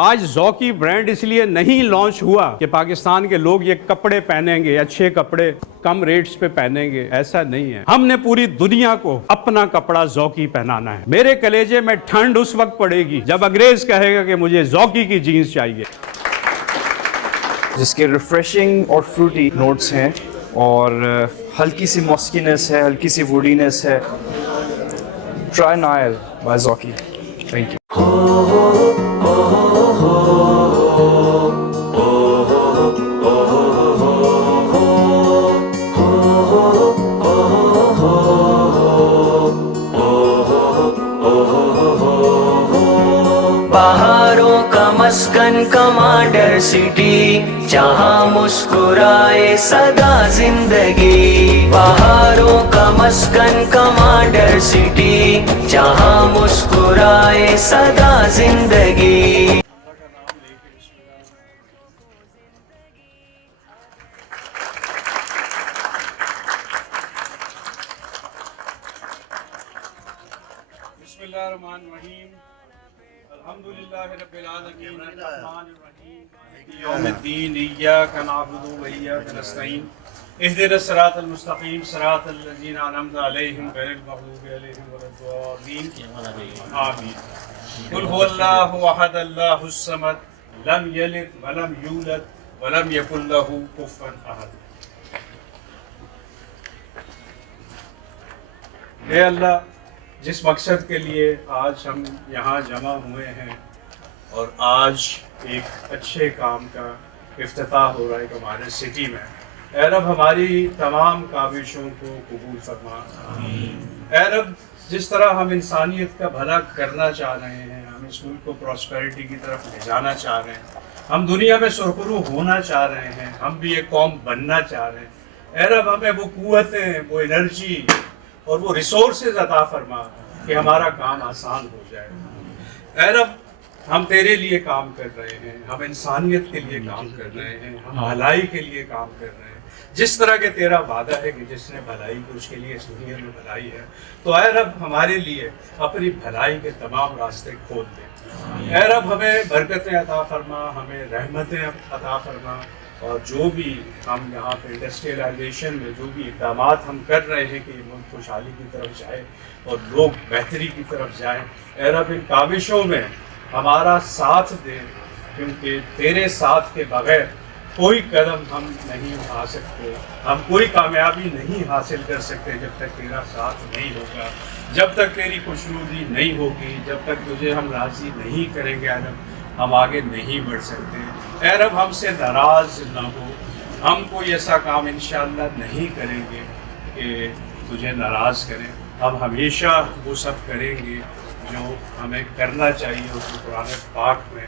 آج ذوقی برانڈ اس لیے نہیں لانچ ہوا کہ پاکستان کے لوگ یہ کپڑے پہنیں گے، اچھے کپڑے کم ریٹس پہ پہنیں گے، ایسا نہیں ہے۔ ہم نے پوری دنیا کو اپنا کپڑا ذوقی پہنانا ہے۔ میرے کلیجے میں ٹھنڈ اس وقت پڑے گی جب انگریز کہے گا کہ مجھے ذوقی کی جینز چاہیے، جس کے ریفریشنگ اور فروٹی نوٹس ہیں اور ہلکی سی ماسکینس ہے، ہلکی سی ووڈینس ہے۔ Try Nile by Zauqi. Thank you. بہاروں کا مسکن کمانڈر سٹی، جہاں مسکرائے سدا زندگی۔ بہاروں کا مسکن کمانڈر سٹی، جہاں مسکرائے سدا زندگی۔ بسم اللہ الرحمن الرحیم، الحمدللہ رب العالمین الرحمن الرحیم مالک یوم الدین، ایاک نعبد و ایاک نستعین، اہدنا الصراط المستقیم صراط الذین انعمت علیہم غیر المغضوب علیہم ولا الضالین، آمین۔ قل هو اللہ احد اللہ الصمد لم یلد ولم یولد ولم یکن له کفوا احد۔ اے اللہ، جس مقصد کے لیے آج ہم یہاں جمع ہوئے ہیں اور آج ایک اچھے کام کا افتتاح ہو رہا ہے ہمارے سٹی میں، اے رب ہماری تمام کاوشوں کو قبول فرما۔ اے رب، جس طرح ہم انسانیت کا بھلا کرنا چاہ رہے ہیں، ہم اس ملک کو پراسپیرٹی کی طرف لے جانا چاہ رہے ہیں، ہم دنیا میں سرخرو ہونا چاہ رہے ہیں، ہم بھی ایک قوم بننا چاہ رہے ہیں، اے رب ہمیں وہ قوتیں، وہ انرجی اور وہ ریسورسز عطا فرما کہ ہمارا کام آسان ہو جائے۔ اے رب، ہم تیرے لیے کام کر رہے ہیں، ہم انسانیت کے لیے کام کر رہے ہیں، ہم بھلائی کے لیے کام کر رہے ہیں، جس طرح کہ تیرا وعدہ ہے کہ جس نے بھلائی کی اس کے لیے اس دنیا میں بھلائی ہے، تو اے رب ہمارے لیے اپنی بھلائی کے تمام راستے کھول دے۔ اے رب ہمیں برکتیں عطا فرما، ہمیں رحمتیں عطا فرما، اور جو بھی ہم یہاں پہ انڈسٹریلائزیشن میں جو بھی اقدامات ہم کر رہے ہیں کہ یہ ملک خوشحالی کی طرف جائے اور لوگ بہتری کی طرف جائیں، اے رب ان کاوشوں میں ہمارا ساتھ دے، کیونکہ تیرے ساتھ کے بغیر کوئی قدم ہم نہیں اٹھا سکتے، ہم کوئی کامیابی نہیں حاصل کر سکتے جب تک تیرا ساتھ نہیں ہوگا، جب تک تیری خوشنودی نہیں ہوگی، جب تک تجھے ہم راضی نہیں کریں گے، اے رب ہم آگے نہیں بڑھ سکتے۔ اے رب ہم سے ناراض نہ ہو، ہم کوئی ایسا کام انشاءاللہ نہیں کریں گے کہ تجھے ناراض کریں، ہم ہمیشہ وہ سب کریں گے جو ہمیں کرنا چاہیے، اور جو قرآن پاک میں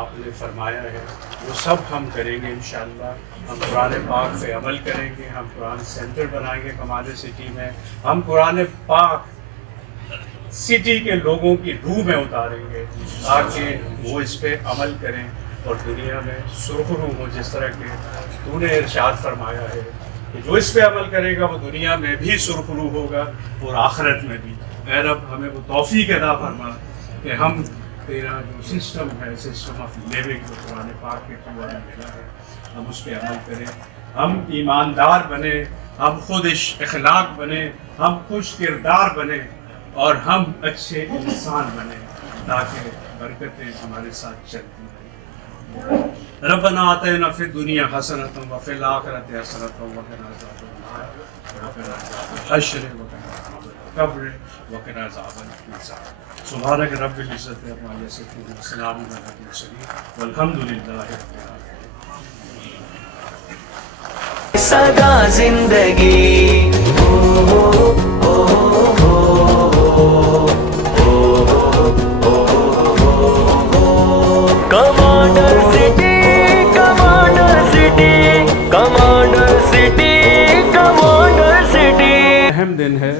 آپ نے فرمایا ہے وہ سب ہم کریں گے انشاءاللہ۔ ہم قرآن پاک پہ عمل کریں گے، ہم قرآن سینٹر بنائیں گے کمال سٹی میں، ہم قرآن پاک سٹی کے لوگوں کی روح میں اتاریں گے تاکہ وہ اس پہ عمل کریں اور دنیا میں سرخرو ہو، جس طرح کہ تو نے ارشاد فرمایا ہے کہ جو اس پہ عمل کرے گا وہ دنیا میں بھی سرخرو ہوگا اور آخرت میں بھی۔ اے رب ہمیں وہ توفیق عطا فرما کہ ہم تیرا جو سسٹم ہے، سسٹم آف لیونگ جو قرآن پاک کے تھرو ہمیں ملا ہے، ہم اس پہ عمل کریں، ہم ایماندار بنیں، ہم خود اخلاق بنیں، ہم خوش کردار بنیں، اور ہم اچھے انسان بنیں تاکہ برکتیں ہمارے ساتھ چلتی رہیں۔ ربنا آتنا فی الدنیا حسنۃ وفی الآخرۃ حسنۃ وقنا عذاب النار، ربنا عذاب الحشر وقنا عذاب القبر وقنا عذاب النار۔ سبحانک رب العزت عما یصفون وسلام علی المرسلین والحمد للہ رب العالمین۔ سدا زندگی۔ Commander city, commander city, commander city, commander city. اہم دن ہے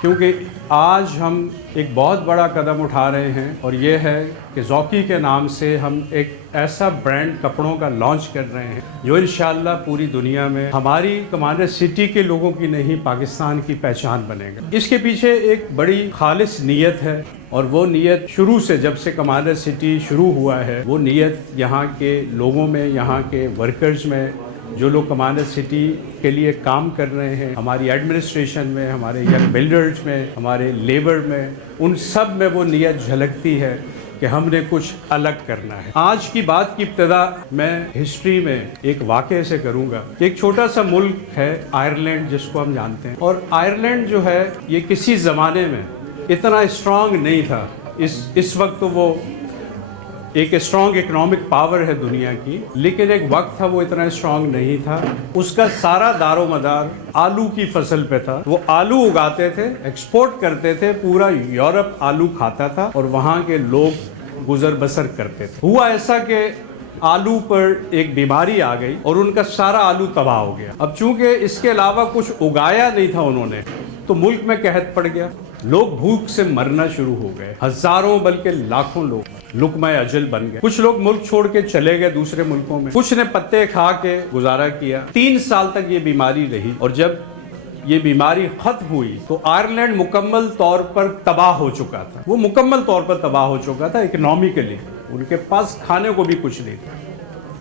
کیونکہ آج ہم ایک بہت بڑا قدم اٹھا رہے ہیں اور یہ ہے کہ ذوقی کے نام سے ہم ایک ایسا برانڈ کپڑوں کا لانچ کر رہے ہیں جو انشاءاللہ پوری دنیا میں ہماری کمانڈر سٹی کے لوگوں کی نہیں پاکستان کی پہچان بنے گا. اس کے پیچھے ایک بڑی خالص نیت ہے اور وہ نیت شروع سے جب سے کمانڈر سٹی شروع ہوا ہے وہ نیت یہاں کے لوگوں میں, یہاں کے ورکرز میں, جو لوگ کمانڈر سٹی کے لیے کام کر رہے ہیں, ہماری ایڈمنسٹریشن میں, ہمارے ینگ بلڈرز میں, ہمارے لیبر میں, ان سب میں وہ نیت جھلکتی ہے کہ ہم نے کچھ الگ کرنا ہے. آج کی بات کی ابتدا میں ہسٹری میں ایک واقعے سے کروں گا. ایک چھوٹا سا ملک ہے آئرلینڈ جس کو ہم جانتے ہیں, اور آئرلینڈ جو ہے یہ کسی زمانے میں اتنا اسٹرانگ نہیں تھا. اس وقت تو وہ ایک اسٹرانگ اکنامک پاور ہے دنیا کی, لیکن ایک وقت تھا وہ اتنا اسٹرانگ نہیں تھا. اس کا سارا دار و مدار آلو کی فصل پہ تھا. وہ آلو اگاتے تھے, ایکسپورٹ کرتے تھے, پورا یورپ آلو کھاتا تھا اور وہاں کے لوگ گزر بسر کرتے تھے. ہوا ایسا کہ آلو پر ایک بیماری آ گئی اور ان کا سارا آلو تباہ ہو گیا. اب چونکہ اس کے علاوہ کچھ اگایا نہیں تھا انہوں نے, تو ملک میں قحط پڑ گیا. لوگ بھوک سے مرنا شروع ہو گئے, ہزاروں بلکہ لاکھوں لوگ لقمہ اجل بن گئے. کچھ لوگ ملک چھوڑ کے چلے گئے دوسرے ملکوں میں, کچھ نے پتے کھا کے گزارا کیا. 3 سال تک یہ بیماری رہی, اور جب یہ بیماری ختم ہوئی تو آئرلینڈ مکمل طور پر تباہ ہو چکا تھا. وہ مکمل طور پر تباہ ہو چکا تھا اکنامکلی, ان کے پاس کھانے کو بھی کچھ نہیں تھا.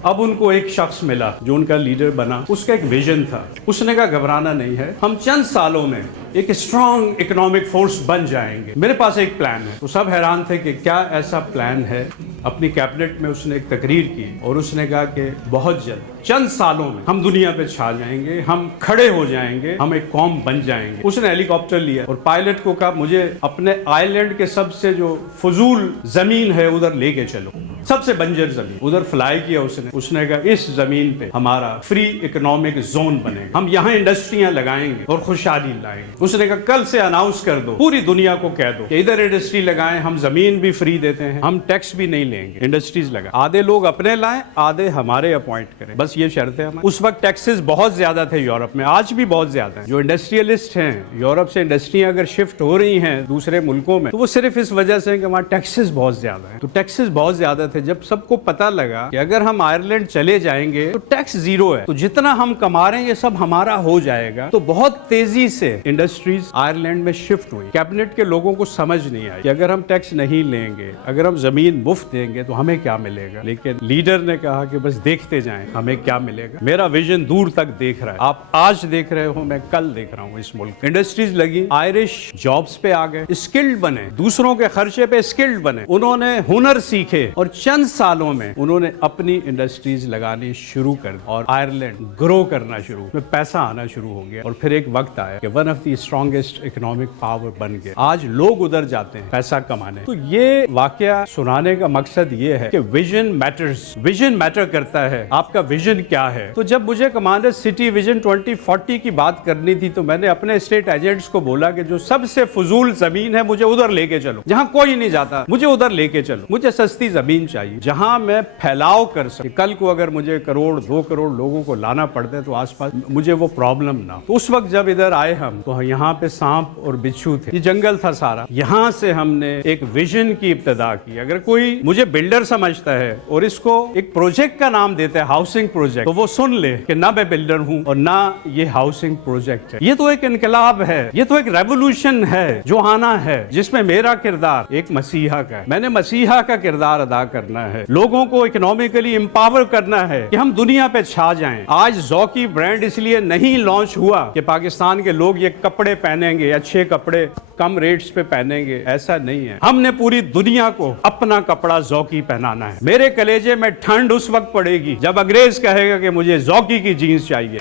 اب ان کو ایک شخص ملا جو ان کا لیڈر بنا. اس کا ایک ویژن تھا. اس نے کہا گھبرانا نہیں ہے, ہم چند سالوں میں ایک اسٹرانگ اکنامک فورس بن جائیں گے. میرے پاس ایک پلان ہے. تو سب حیران تھے کہ کیا ایسا پلان ہے. اپنی کیبنٹ میں اس نے ایک تقریر کی اور اس نے کہا کہ بہت جلد چند سالوں میں ہم دنیا پہ چھا جائیں گے, ہم کھڑے ہو جائیں گے, ہم ایک قوم بن جائیں گے. اس نے ہیلی کاپٹر لیا اور پائلٹ کو کہا مجھے اپنے آئی لینڈ کے سب سے جو فضول زمین ہے ادھر لے کے چلو, سب سے بنجر زمین. ادھر فلائی کیا اس نے کہا اس زمین پہ ہمارا فری اکنامک زون بنے گا, ہم یہاں انڈسٹریاں لگائیں گے اور خوشحالی لائیں گے. اس نے کہا کل سے اناؤنس کر دو, پوری دنیا کو کہہ دو کہ ادھر انڈسٹری لگائیں, ہم زمین بھی فری دیتے ہیں, ہم ٹیکس بھی نہیں لیں گے, انڈسٹریز لگائیں. آدھے لوگ اپنے لائیں, آدھے ہمارے اپوائنٹ کریں, بس یہ شرط ہے ہماری. اس وقت ٹیکسز بہت زیادہ تھے یورپ میں, آج بھی بہت زیادہ ہیں. جو انڈسٹریلسٹ ہیں یورپ سے انڈسٹریاں اگر شفٹ ہو رہی ہیں دوسرے ملکوں میں تو وہ صرف اس وجہ سے کہ وہاں ٹیکسز بہت زیادہ ہیں. تو ٹیکسز بہت زیادہ تھے. جب سب کو پتہ لگا کہ اگر ہم آئرلینڈ چلے جائیں گے تو ٹیکس زیرو ہے, تو جتنا ہم کما رہے ہیں یہ سب ہمارا ہو جائے گا, تو بہت تیزی سے انڈسٹریز آئرلینڈ میں شفٹ ہوئی. کیبنٹ کے لوگوں کو سمجھ نہیں آئی کہ اگر ہم ٹیکس نہیں لیں گے, اگر ہم زمین مفت دیں گے تو ہمیں کیا ملے گا. لیکن لیڈر نے کہا کہ بس دیکھتے جائیں ہمیں کیا ملے گا. میرا ویژن دور تک دیکھ رہا ہے. آپ آج دیکھ رہے ہو, میں کل دیکھ رہا ہوں. اس ملک انڈسٹریز لگی, آئرش جابز پہ آ گئے, اسکلڈ بنے, دوسروں کے خرچے پہ اسکلڈ بنے, انہوں نے ہنر سیکھے اور چند سالوں میں انہوں نے اپنی انڈسٹریز لگانی شروع کر دی اور آئرلینڈ گرو کرنا شروع, میں پیسہ آنا شروع ہو گیا. اور پھر ایک وقت آیا کہ one of the strongest economic power بن گیا. آج لوگ ادھر جاتے ہیں پیسہ کمانے. تو یہ واقعہ سنانے کا مقصد یہ ہے کہ ویژن میٹرز, ویژن میٹر کرتا ہے. آپ کا ویژن کیا ہے؟ تو جب مجھے کمانڈر سٹی ویژن 2040 کی بات کرنی تھی تو میں نے اپنے اسٹیٹ ایجنٹس کو بولا کہ جو سب سے فضول زمین ہے مجھے ادھر لے کے چلو, جہاں کوئی نہیں جاتا مجھے ادھر لے کے چلو. مجھے سستی زمین چاہیے جہاں میں پھیلاؤ کر سکوں. کل کو اگر مجھے 1 کروڑ 2 کروڑ لوگوں کو لانا پڑتا ہے تو آس پاس مجھے وہ پرابلم نہ. تو اس وقت جب ادھر آئے ہم تو یہاں پہ سانپ اور بچھو تھے, یہ جنگل تھا سارا. یہاں سے ہم نے ایک ویژن کی ابتدا کی. اگر کوئی مجھے بلڈر سمجھتا ہے اور اس کو ایک پروجیکٹ کا نام دیتا ہے ہاؤسنگ پروجیکٹ, تو وہ سن لے کہ نہ میں بلڈر ہوں اور نہ یہ ہاؤسنگ پروجیکٹ ہے. یہ تو ایک انقلاب ہے, یہ تو ایک ریولوشن ہے جو آنا ہے, جس میں میرا کردار ایک مسیحا کا ہے. میں نے مسیحا کا کردار ادا کرنا ہے, لوگوں کو اکنامکلی امپاور کرنا ہے کہ ہم دنیا پہ چھا جائیں. آج ذوقی برانڈ اس لیے نہیں لانچ ہوا کہ پاکستان کے لوگ یہ کپڑے پہنیں گے, اچھے کپڑے کم ریٹس پہ پہنیں گے, ایسا نہیں ہے. ہم نے پوری دنیا کو اپنا کپڑا ذوقی پہنانا ہے. میرے کلیجے میں ٹھنڈ اس وقت پڑے گی جب انگریز کہے گا کہ مجھے ذوقی کی جینس چاہیے.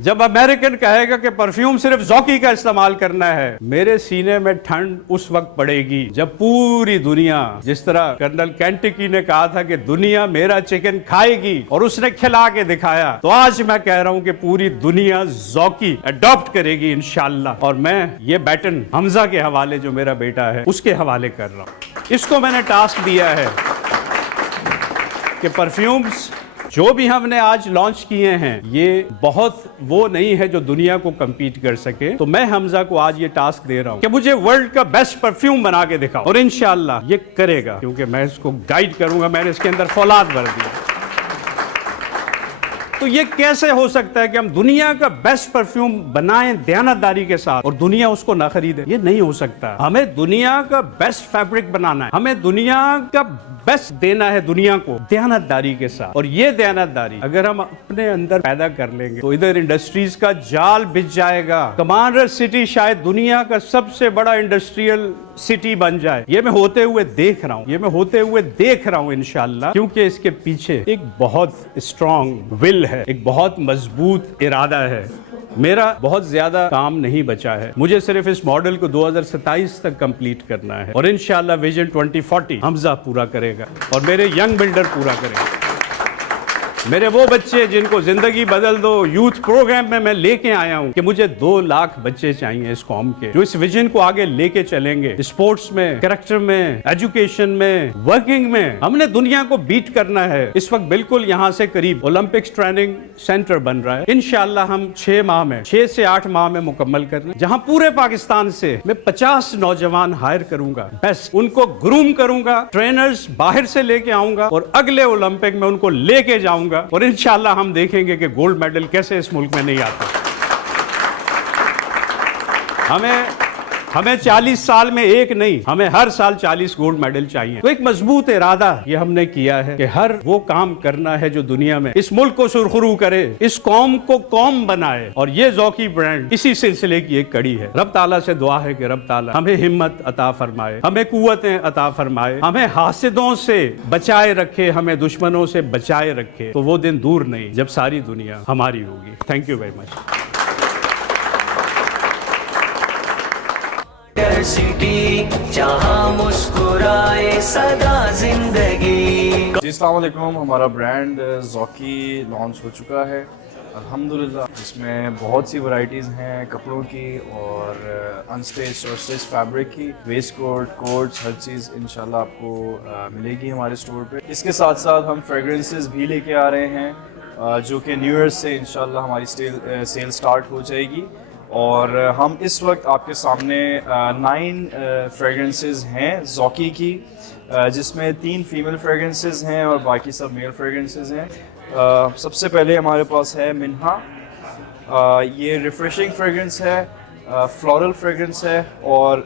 جب امریکن کہے گا کہ پرفیوم صرف ذوقی کا استعمال کرنا ہے, میرے سینے میں ٹھنڈ اس وقت پڑے گی جب پوری دنیا, جس طرح کرنل کینٹکی نے کہا تھا کہ دنیا میرا چکن کھائے گی اور اس نے کھلا کے دکھایا, تو آج میں کہہ رہا ہوں کہ پوری دنیا ذوقی اڈاپٹ کرے گی انشاءاللہ. اور میں یہ بیٹن حمزہ کے حوالے, جو میرا بیٹا ہے, اس کے حوالے کر رہا ہوں. اس کو میں نے ٹاسک دیا ہے کہ پرفیومز جو بھی ہم نے آج لانچ کیے ہیں یہ بہت وہ نہیں ہے جو دنیا کو کمپیٹ کر سکے. تو میں حمزہ کو آج یہ ٹاسک دے رہا ہوں کہ مجھے ورلڈ کا بیسٹ پرفیوم بنا کے دکھاؤ, اور انشاءاللہ یہ کرے گا کیونکہ میں اس کو گائیڈ کروں گا, میں نے اس کے اندر فولاد بھر دیا. تو یہ کیسے ہو سکتا ہے کہ ہم دنیا کا بیسٹ پرفیوم بنائیں دیانتداری کے ساتھ اور دنیا اس کو نہ خریدے؟ یہ نہیں ہو سکتا. ہمیں دنیا کا بیسٹ فیبرک بنانا ہے, ہمیں دنیا کا بیسٹ دینا ہے دنیا کو دیانتداری کے ساتھ. اور یہ دیانتداری اگر ہم اپنے اندر پیدا کر لیں گے تو ادھر انڈسٹریز کا جال بچ جائے گا. کمانڈر سٹی شاید دنیا کا سب سے بڑا انڈسٹریل سٹی بن جائے. یہ میں ہوتے ہوئے دیکھ رہا ہوں انشاءاللہ, کیونکہ اس کے پیچھے ایک بہت اسٹرانگ ول ہے, ایک بہت مضبوط ارادہ ہے. میرا بہت زیادہ کام نہیں بچا ہے, مجھے صرف اس ماڈل کو 2027 تک کمپلیٹ کرنا ہے, اور انشاءاللہ ویژن 2040 حمزہ پورا کرے گا اور میرے ینگ بلڈر پورا کریں گے. میرے وہ بچے جن کو زندگی بدل دو یوتھ پروگرام میں لے کے آیا ہوں کہ مجھے 2 لاکھ بچے چاہیے اس قوم کے جو اس ویژن کو آگے لے کے چلیں گے. اسپورٹس میں, کریکٹر میں, ایجوکیشن میں, ورکنگ میں ہم نے دنیا کو بیٹ کرنا ہے. اس وقت بالکل یہاں سے قریب اولمپکس ٹریننگ سینٹر بن رہا ہے. انشاءاللہ ہم 6 سے 8 ماہ میں مکمل کرنا ہے, جہاں پورے پاکستان سے میں 50 نوجوان ہائر کروں گا, بس ان کو گروم کروں گا, ٹرینرز باہر سے لے کے آؤں گا اور اگلے اولمپک میں ان کو لے کے جاؤں گا. اور انشاءاللہ ہم دیکھیں گے کہ گولڈ میڈل کیسے اس ملک میں نہیں آتا. ہمیں 40 سال میں ایک نہیں, ہمیں ہر سال 40 گولڈ میڈل چاہیے. تو ایک مضبوط ارادہ یہ ہم نے کیا ہے کہ ہر وہ کام کرنا ہے جو دنیا میں اس ملک کو سرخرو کرے, اس قوم کو قوم بنائے, اور یہ ذوقی برانڈ اسی سلسلے کی ایک کڑی ہے. رب تعالیٰ سے دعا ہے کہ رب تعالیٰ ہمیں ہمت عطا فرمائے, ہمیں قوتیں عطا فرمائے, ہمیں حاسدوں سے بچائے رکھے, ہمیں دشمنوں سے بچائے رکھے. تو وہ دن دور نہیں جب ساری دنیا ہماری ہوگی. Thank you very much. City جہاں مسکرائے صدا زندگی. جی السلام علیکم. ہمارا برانڈ ذوقی لانچ ہو چکا ہے الحمدللہ. اس میں بہت سی ورائٹیز ہیں کپڑوں کی اور انسٹیچ اور اسٹیچ فیبرک کی. ویسٹ کوٹ, کوٹس, ہر چیز انشاءاللہ آپ کو ملے گی ہمارے اسٹور پہ. اس کے ساتھ ساتھ ہم فریگرنسز بھی لے کے آ رہے ہیں جو کہ نیو ایئر سے انشاءاللہ ہماری سیل سٹارٹ ہو جائے گی. اور ہم اس وقت آپ کے سامنے 9 فریگرنسز ہیں ذوقی کی, جس میں 3 فیمیل فریگرنسز ہیں اور باقی سب میل فریگرنسز ہیں. سب سے پہلے ہمارے پاس ہے منہا. یہ ریفریشنگ فریگرنس ہے, فلورل فریگرنس ہے اور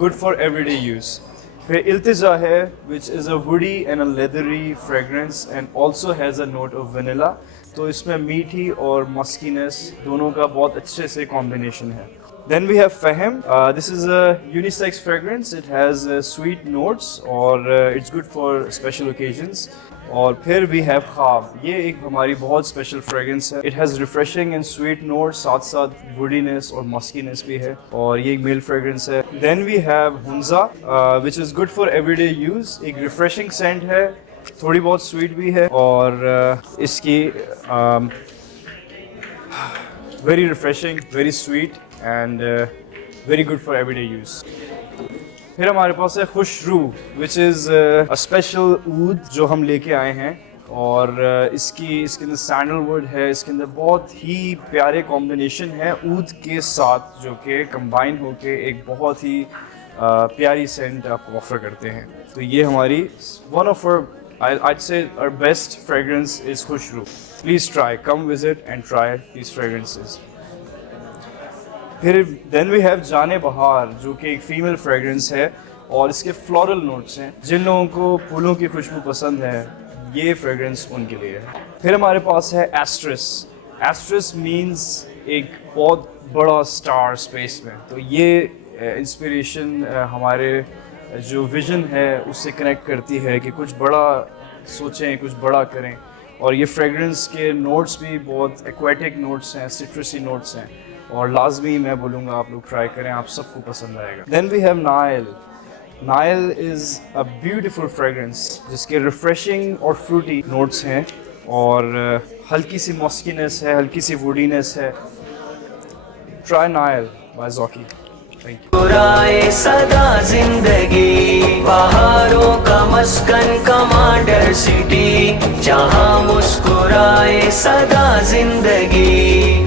good for everyday use. پھر التجا ہے which is a woody and a leathery fragrance and also has a note of vanilla. تو اس میں میٹھی اور مسکینس دونوں کا بہت اچھے سے کمبینیشن ہے. Then we have فہم. This is a unisex fragrance. It has sweet notes اور it's good for special occasions. اور پھر we have خواب. یہ ایک ہماری بہت اسپیشل فریگرنس ہے. It has refreshing and sweet notes, ساتھ ساتھ woodiness اور muskiness بھی ہے, اور یہ ایک میل فریگرنس ہے. Then we have Hunza which is good for everyday use. ایک refreshing scent ہے, تھوڑی بہت سویٹ بھی ہے, اور اس کی very refreshing, very sweet and very good for everyday use. پھر ہمارے پاس ہے خوشرو وچ از اسپیشل عود جو ہم لے کے آئے ہیں, اور اس کے اندر سینڈل ووڈ ہے, اس کے اندر بہت ہی پیارے کمبینیشن ہے عود کے ساتھ جو کہ کمبائن ہو کے ایک بہت ہی پیاری سینٹ آپ کو آفر کرتے ہیں. تو یہ ہماری one of I'd say our best fragrance is Khushru. Please try, come visit and try these fragrances. پھر then we have جانے بہار جو کہ ایک فیمیل فریگرنس ہے اور اس کے فلورل نوٹس ہیں. جن لوگوں کو پھولوں کی خوشبو پسند ہے یہ فریگرنس ان کے لیے ہے. پھر ہمارے پاس ہے ایسٹرس. ایسٹرس مینس ایک بہت بڑا اسٹار اسپیس میں. تو یہ انسپریشن ہمارے جو ویژن ہے اس سے کنیکٹ کرتی ہے کہ کچھ بڑا سوچیں, کچھ بڑا کریں. اور یہ فریگرنس کے نوٹس بھی بہت ایکویٹک نوٹس ہیں, سٹرسی نوٹس ہیں, اور لازمی میں بولوں گا آپ لوگ ٹرائی کریں, آپ سب کو پسند آئے گا. Then we have Nile. Nile is a beautiful fragrance جس کے ریفریشنگ اور فروٹی نوٹس ہیں اور ہلکی سی مسکینس ہے, ہلکی سی ووڈینس ہے. Try Nile by Zauqi. مسکرائے صدا زندگی, بہاروں کا مسکن کمانڈر سٹی جہاں مسکرائے سدا زندگی.